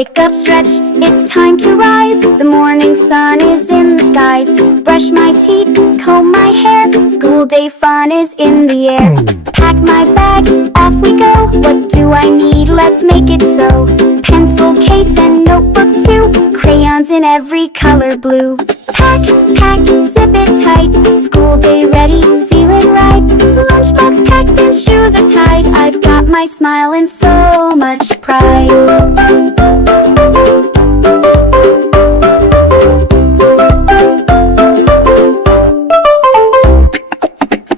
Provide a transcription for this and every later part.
Wake up, stretch, it's time to rise. The morning sun is in the skies. Brush my teeth, comb my hair. School day fun is in the air. Pack my bag, off we go. What do I need? Let's make it so. Pencil case and notebook too. Crayons in every color blue. Pack, pack, zip it tight. School day ready, feeling right. Lunchbox packed and shoes are tied. I've got my smile and so much pride.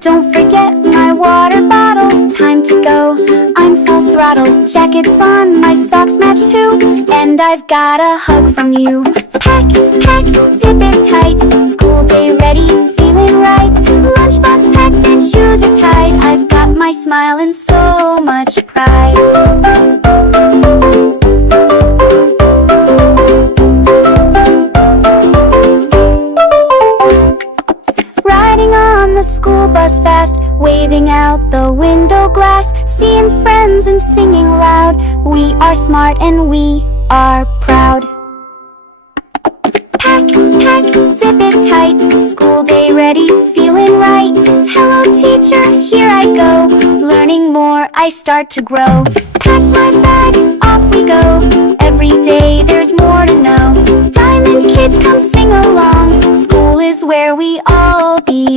Don't forget my water bottle, time to go, I'm full throttle. Jacket's on, my socks match too, and I've got a hug from you. Pack, pack, zip it tight, school day ready, feeling right. Lunchbox packed and shoes are tied. I've got my smile and so much pride. Riding on the school bus fast, waving out the window glass, seeing friends and singing loud. We are smart and we are proud. Pack, pack, zip it tight, school day ready, feeling right. Hello teacher, here I go, learning more, I start to grow. Pack my bag, off we go, every day there's more to know. Diamond kids, come sing along, school is where we all belong.